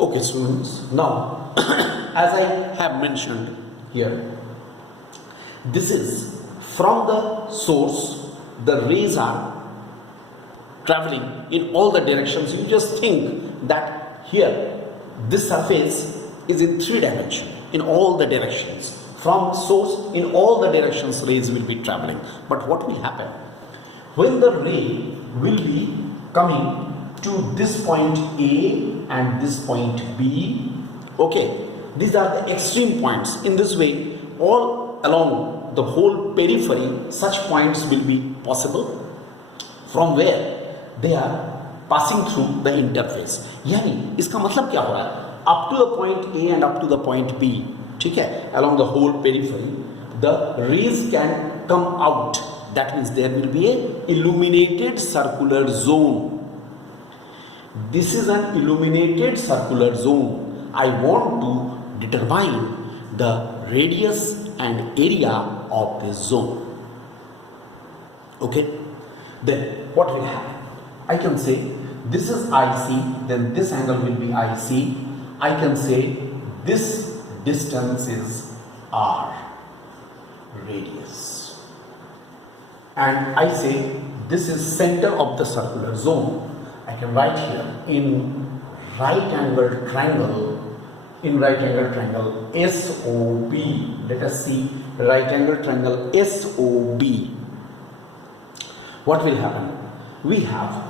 Okay, students, now as I have mentioned here, this is from the source, the rays are traveling in all the directions. You just think that here this surface is in 3 dimensions, in all the directions. From source, in all the directions rays will be traveling. But what will happen? When the ray will be coming to this point A and this point B, okay, these are the extreme points. In this way, all along the whole periphery, such points will be possible from where they are passing through the interface. यानी इसका मतलब क्या हो रहा है? Up to the point A and up to the point B, ठीक है, along the whole periphery, the rays can come out. That means there will be a illuminated circular zone. This is an illuminated circular zone. I want to determine the radius and area of this zone. Okay, then what will happen? I can say this is IC, then this angle will be IC. I can say this distance is R, radius. And I say this is center of the circular zone. I can write here in right angle triangle, SOB. Let us see right angle triangle SOB. What will happen? We have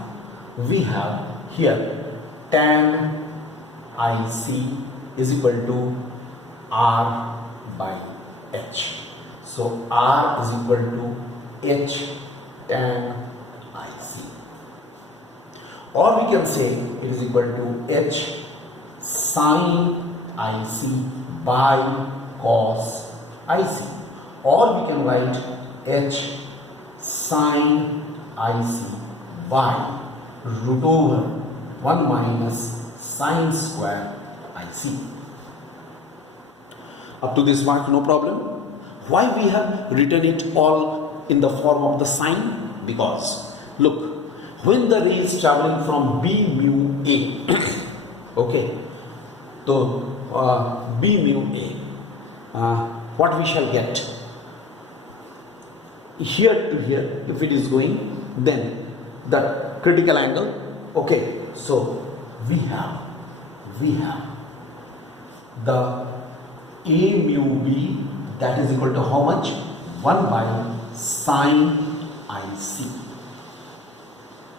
here tan IC is equal to R by H. So R is equal to H tan IC. Or we can say it is equal to H sin IC by cos IC. Or we can write H sin IC by root over 1 minus sine square IC. Up to this mark, no problem. Why we have written it all in the form of the sine? Because look, when the ray is traveling from B mu A, okay, so B mu A, what we shall get? Here to here, if it is going, then the critical angle, okay, so we have the A mu B, that is equal to how much? 1 by sine IC.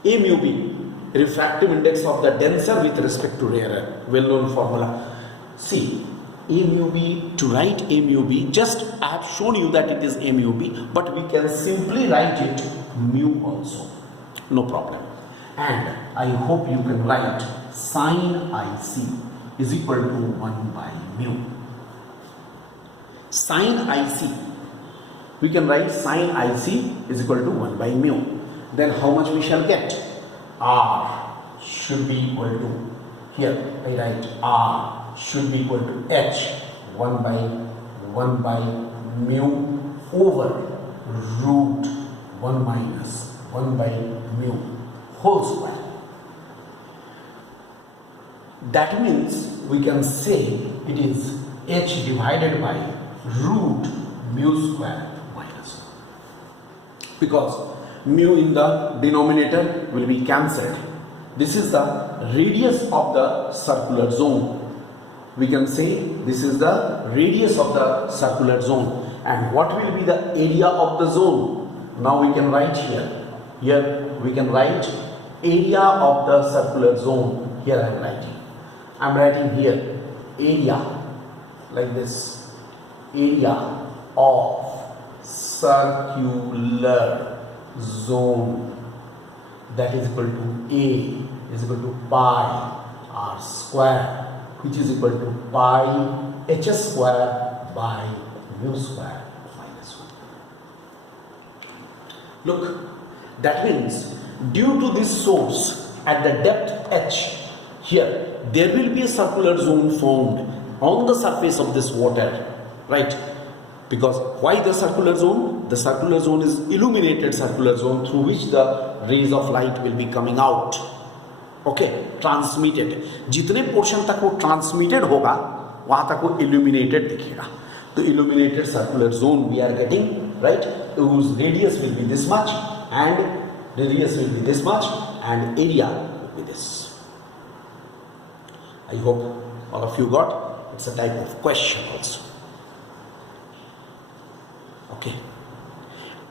A mu B, refractive index of the denser with respect to rarer, well known formula. See, A mu B, to write A mu B, just I have shown you that it is A mu B, but we can simply write it mu also, no problem. And I hope you can write sine IC is equal to 1 by mu. Sine IC, we can write sine IC is equal to 1 by mu. Then how much we shall get? R should be equal to, here I write R should be equal to H 1 by mu over root 1 minus 1 by mu whole square. That means we can say it is H divided by root mu square minus 1. Because mu in the denominator will be cancelled. This is the radius of the circular zone. We can say this is the radius of the circular zone. And what will be the area of the zone? Now we can write here. Here we can write area of the circular zone. Here I am writing here area like this. Area of circular zone, that is equal to A is equal to pi R square, which is equal to pi H square by mu square minus 1. Look, that means due to this source at the depth H, here there will be a circular zone formed on the surface of this water, right? Because why the circular zone? The circular zone is illuminated circular zone through which the rays of light will be coming out. Okay, transmitted, जितने portion तक वो transmitted होगा वहां तक वो illuminated दिखेगा. तो illuminated circular zone we are getting, right. whose radius will be this much and radius will be this much and area will be this. I hope all of you got. It's a type of question also. Okay,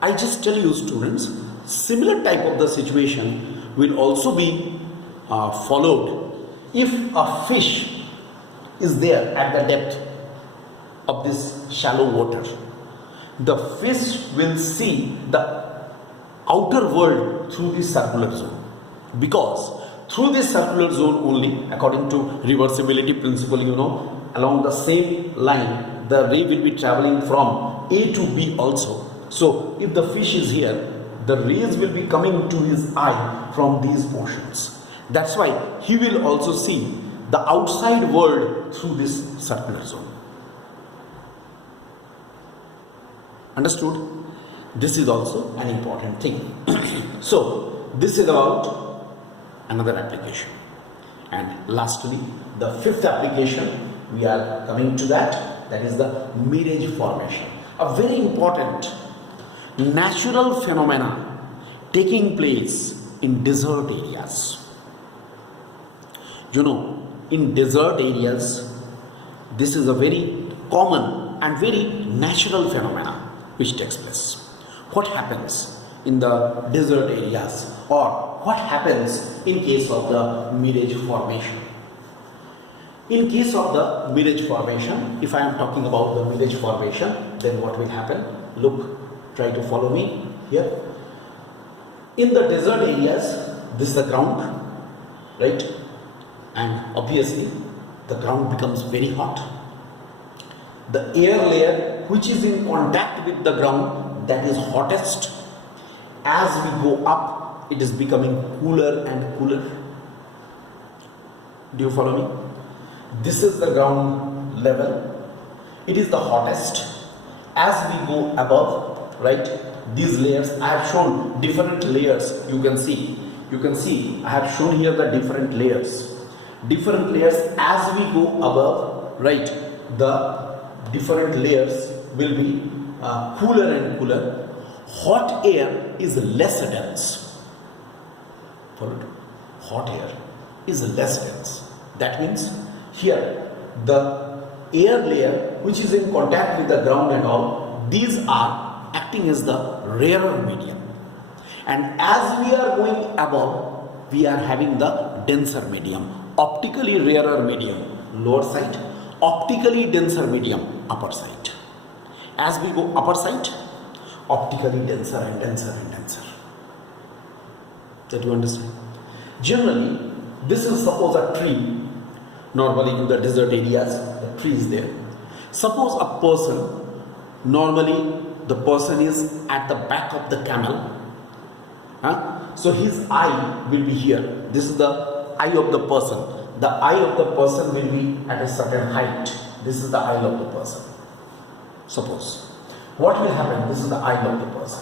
I just tell you students, similar type of the situation will also be followed if a fish is there at the depth of this shallow water. The fish will see the outer world through this circular zone, because through this circular zone only, according to reversibility principle, you know, along the same line the ray will be traveling from A to B also. So if the fish is here, the rays will be coming to his eye from these portions. That's why he will also see the outside world through this circular zone. Understood? This is also an important thing. So this is about another application. And lastly, the fifth application, we are coming to that is the mirage formation. A very important natural phenomena taking place in desert areas. You know, in desert areas, this is a very common and very natural phenomena which takes place. What happens in the desert areas, or what happens in case of the mirage formation? In case of the mirage formation, if I am talking about the mirage formation, then what will happen? Look, try to follow me here. In the desert areas, this is the ground, right? And obviously the ground becomes very hot. The air layer which is in contact with the ground, that is hottest. As we go up, it is becoming cooler and cooler. Do you follow me? This is the ground level. It is the hottest. As we go above, right, these layers, I have shown different layers. You can see I have shown here the different layers. Different layers, as we go above, right, the different layers will be cooler and cooler. Hot air is less dense. Followed? Hot air is less dense. That means here the air layer which is in contact with the ground and all, these are acting as the rarer medium. And as we are going above, we are having the denser medium. Optically rarer medium, lower side. Optically denser medium, upper side. As we go upper side, optically denser and denser and denser. Did you understand? Generally, this is suppose a tree. Normally in the desert areas, the tree is there. Suppose a person, normally the person is at the back of the camel. So his eye will be here. This is the eye of the person. The eye of the person will be at a certain height. This is the eye of the person. Suppose. What will happen? This is the eye of the person.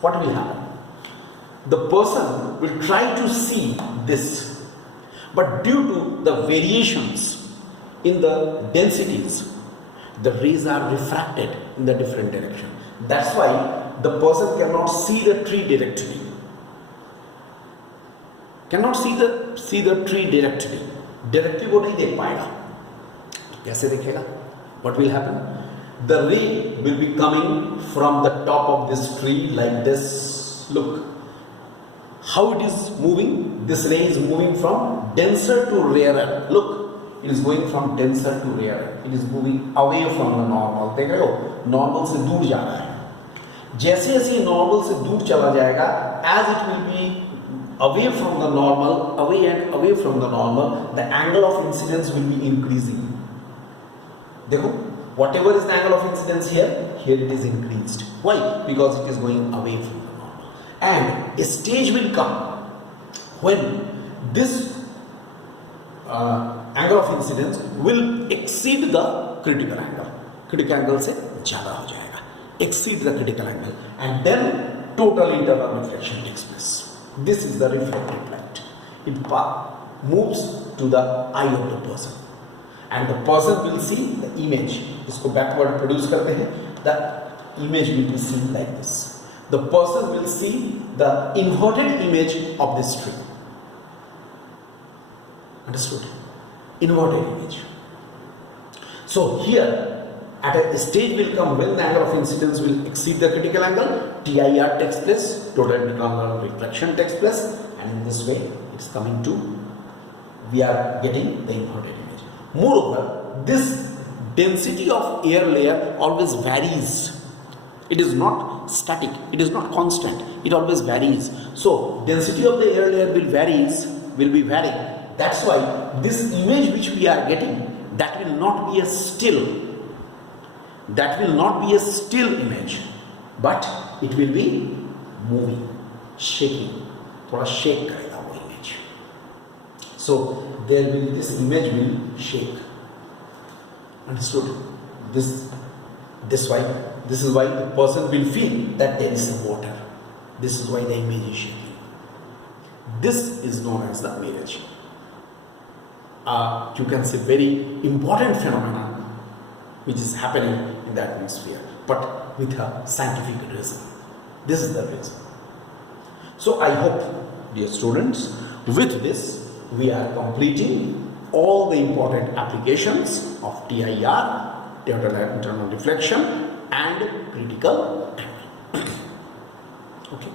What will happen? The person will try to see this. But due to the variations in the densities, the rays are refracted in the different direction. That's why the person cannot see the tree directly. Cannot see the tree directly. Directly वो नहीं देख पाएगा. कैसे देखेगा? What will happen? The ray will be coming from the top of this tree like this. Look how it is moving. This ray is moving from denser to rarer. Look, it is going from denser to rarer. It is moving away from the normal. देख रहे हो? Normal से दूर जा रहा है. जैसे जैसे normal से दूर चला जाएगा, as it will be away from the normal, away from the normal, the angle of incidence will be increasing. देखो, whatever is the angle of incidence here it is increased. Why? Because it is going away from the normal. And a stage will come when this angle of incidence will exceed the critical angle. Critical angle से ज़्यादा हो जाएगा. Exceed the critical angle, and then total internal reflection takes place. This is the reflected light. moves to the eye of the person, and the person will see the image. इसको backward produce करते हैं. The image will be seen like this. The person will see the inverted image of this tree. Understood? Inverted image. So here, at a stage will come when the angle of incidence will exceed the critical angle, TIR takes place, total internal reflection takes place, and in this way it's coming to, we are getting the inverted image. Moreover, this density of air layer always varies. It is not static, it is not constant, it always varies. So density of the air layer will be varying. That's why this image which we are getting, that will not be a still. That will not be a still image, but it will be moving, shaking. थोड़ा shake करेगा वो image. So this image will shake. Understood? This is why the person will feel that there is some water. This is why the image is shaking. This is known as the mirage. You can say very important phenomenon which is happening in the atmosphere, but with a scientific reason. This is the reason. So I hope, dear students, with this we are completing all the important applications of TIR, total internal reflection, and critical angle. Okay.